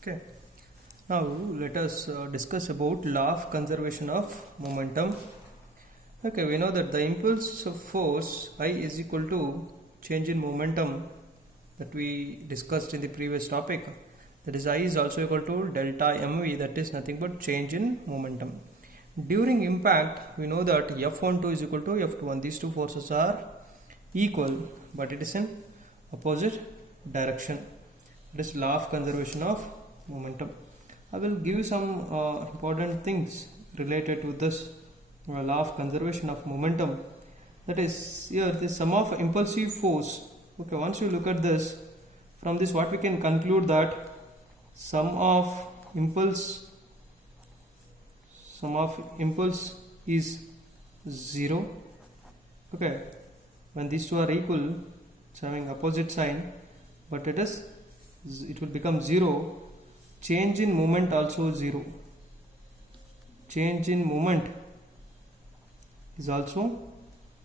Okay. Now let us discuss about law of conservation of momentum. Okay, we know that the impulse of force I is equal to change in momentum that we discussed in the previous topic. That is I is also equal to delta mv, that is nothing but change in momentum. During impact, we know that F12 is equal to F21. These two forces are equal, but it is in opposite direction. It is law of conservation of momentum. I will give you some important things related to this law of conservation of momentum. That is, here the sum of impulsive force. Okay, once you look at this, from this what we can conclude that sum of impulse is 0. Okay, when these two are equal, it's having opposite sign, but it will become 0. Change in moment also 0. Change in moment is also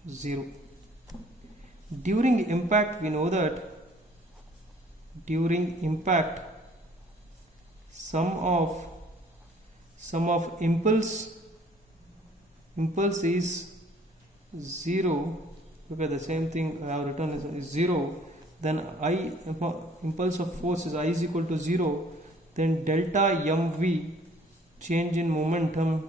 0. During impact, we know that during impact sum of impulse is 0. Okay, the same thing I have written is 0. Then impulse of force is I is equal to 0. Then delta mv, change in momentum,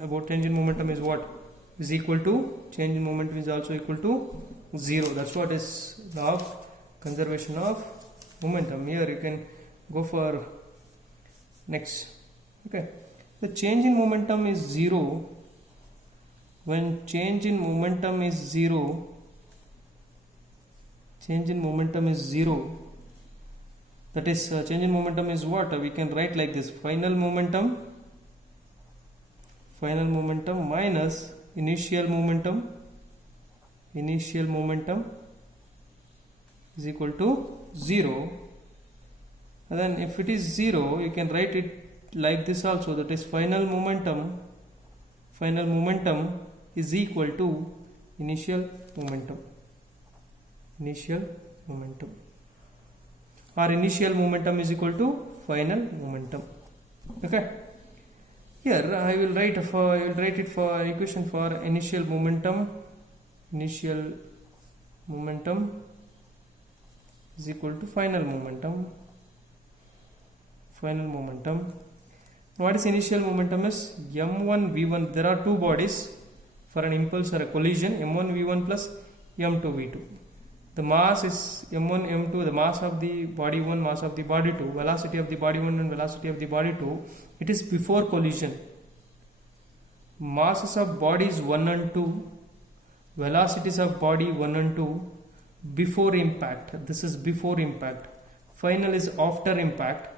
about change in momentum is what? Is equal to, change in momentum is also equal to 0. That's what is law of conservation of momentum. Here you can go for next. Okay, the change in momentum is 0. When change in momentum is 0, change in momentum is 0. That is, change in momentum is what? We can write like this: final momentum minus initial momentum is equal to 0. And then if it is 0, you can write it like this also, that is final momentum is equal to initial momentum, or initial momentum is equal to final momentum. Okay, here I will write it for equation for initial momentum is equal to final momentum. What is initial momentum is m1 v1. There are two bodies for an impulse or a collision, m1 v1 plus m2 v2. The mass is m1 m2, the mass of the body 1, mass of the body 2, velocity of the body 1 and velocity of the body 2. It is before collision. Masses of bodies 1 and 2, velocities of body 1 and 2 before impact. This is before impact. Final is after impact.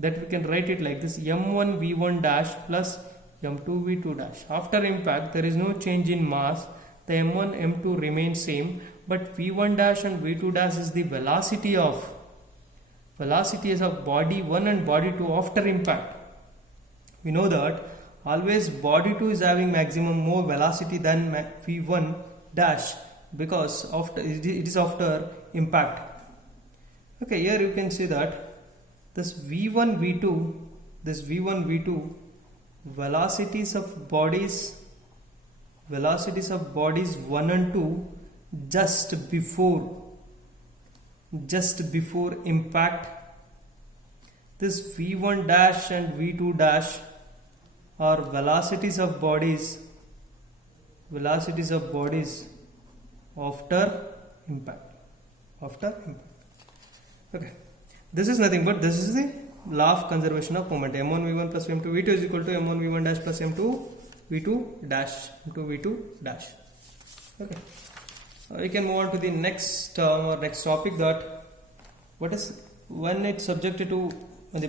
That we can write it like this: m1 v1 dash plus m2 v2 dash. After impact, there is no change in mass. The m1 m2 remains same, but v1 dash and v2 dash is the velocities of body 1 and body 2 after impact. We know that always body 2 is having maximum more velocity than v1 dash, because it is after impact. Okay, here you can see that this v1 v2 velocities of bodies 1 and 2 just before impact. This v1 dash and v2 dash are velocities of bodies after impact. Okay, this is nothing but this is the law of conservation of moment. m1 v1 plus m2 v2 is equal to m1 v1 dash plus m2 v2 dash. Okay, we can move on to the next topic, that what is when the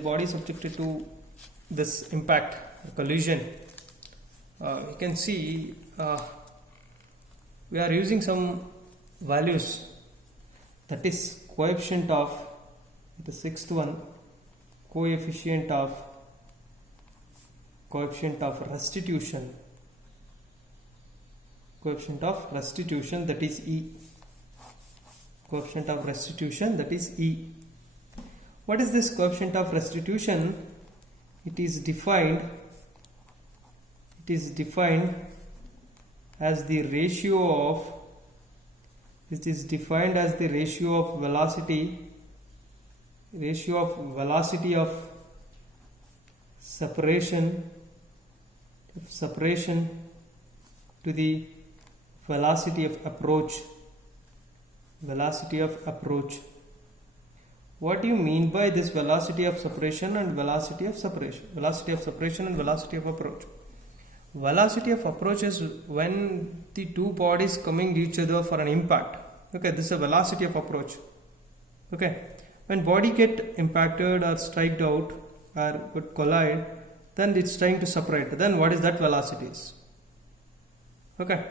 body is subjected to this impact, collision. You can see we are using some values, that is coefficient of the sixth one, coefficient of restitution, that is E. coefficient of restitution, that is E. What is this coefficient of restitution? It is defined as the ratio of velocity of separation to the velocity of approach. What do you mean by this velocity of separation and velocity of separation? Velocity of separation and velocity of approach. Velocity of approach is when the two bodies coming to each other for an impact. Okay, this is a velocity of approach. Okay, when body get impacted or striked out or would collide, then it's trying to separate. Then what is that velocity is? Okay,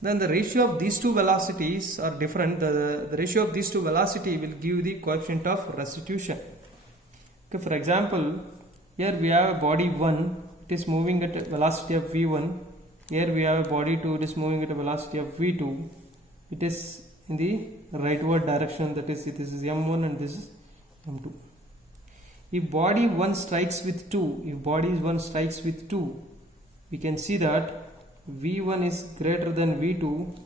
then the ratio of these two velocities are different. The ratio of these two velocity will give the coefficient of restitution. Okay, for example, here we have a body 1, it is moving at a velocity of v1. Here we have a body 2, it is moving at a velocity of v2. It is in the rightward direction, that is, this is m1 and this is m2. If body 1 strikes with 2, we can see that v1 is greater than v2.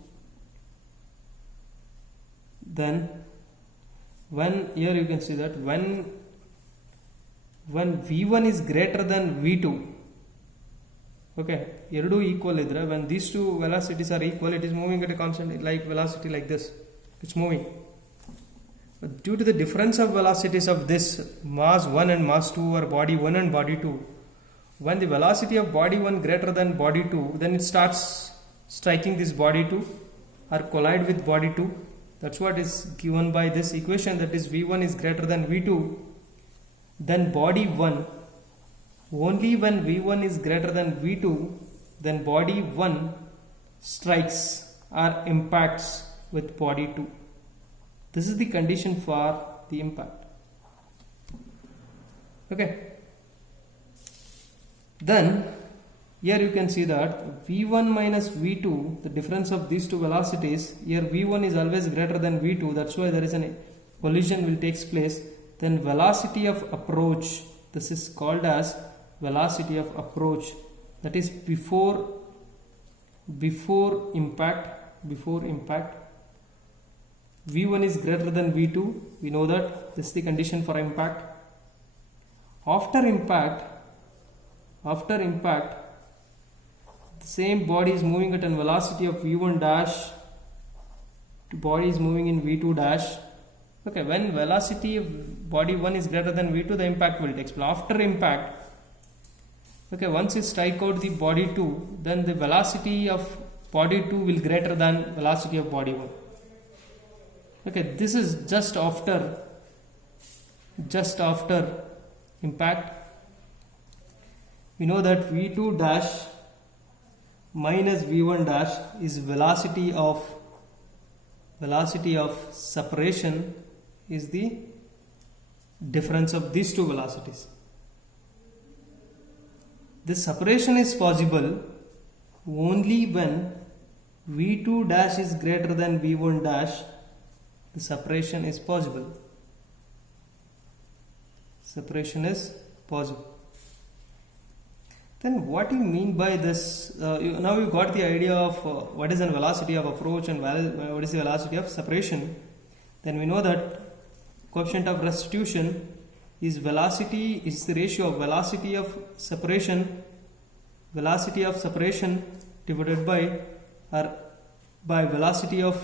Then when here you can see that when v1 is greater than v2, okay, eradu equal idre, when these two velocities are equal, it is moving at a constant like velocity like this, it's moving. But due to the difference of velocities of this mass 1 and mass 2, or body 1 and body 2, when the velocity of body 1 greater than body 2, then it starts striking this body 2 or collide with body 2. That's what is given by this equation, that is v1 is greater than v2. Then body 1, only when v1 is greater than v2, then body 1 strikes or impacts with body 2. This is the condition for the impact. Okay. Then here you can see that v1 minus v2, the difference of these two velocities, here v1 is always greater than v2, that's why there is a collision will takes place. Then velocity of approach, this is called as velocity of approach, that is before impact, v1 is greater than v2, we know that this is the condition for impact. After impact, the same body is moving at a velocity of v1 dash, the body is moving in v2 dash. Okay, when velocity of body 1 is greater than v2, the impact will take place. After impact, okay, once it strike out the body 2, then the velocity of body 2 will greater than velocity of body 1. Okay, this is just after impact. We know that v2 dash minus v1 dash is velocity of separation, is the difference of these two velocities. This separation is possible only when v2 dash is greater than v1 dash. The separation is possible. Separation is possible. Then what do you mean by this? Now you got the idea of what is the velocity of approach and what is the velocity of separation. Then we know that coefficient of restitution is velocity, is the ratio of velocity of separation divided by velocity of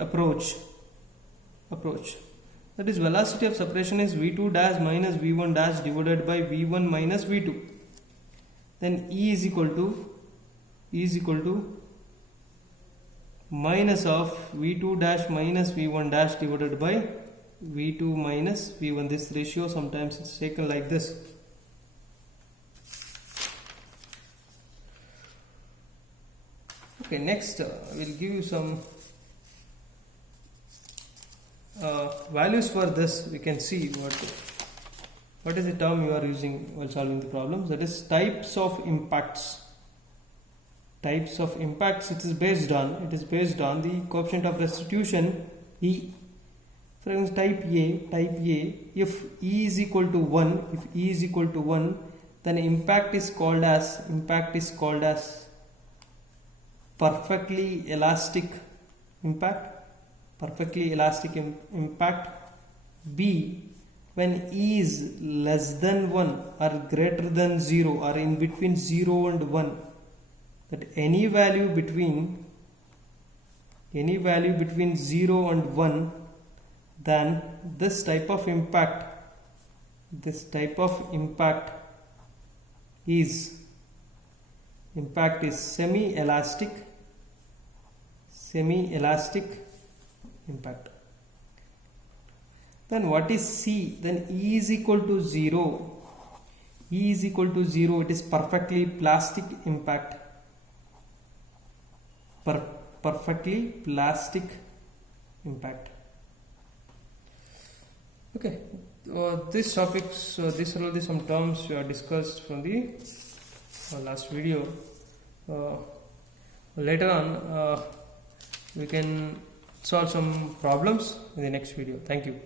approach. That is, velocity of separation is v2 dash minus v1 dash divided by v1 minus v2. Then E is equal to minus of v2 dash minus v1 dash divided by v2 minus v1. This ratio sometimes is taken like this. Okay, next we'll give you some values for this. We can see what is the term you are using while solving the problems. That is types of impacts. types of impacts it is based on the coefficient of restitution E. For instance, type A, if E is equal to 1, then impact is called as perfectly elastic impact. B, when E is less than 1 or greater than 0 or in between 0 and 1, that any value between 0 and 1, then this type of impact is semi-elastic impact. Then what is C? Then E is equal to 0. It is perfectly plastic impact. Perfectly plastic impact. Okay, these topics, these are some terms we have discussed from the last video. Later on, we can solve some problems in the next video. Thank you.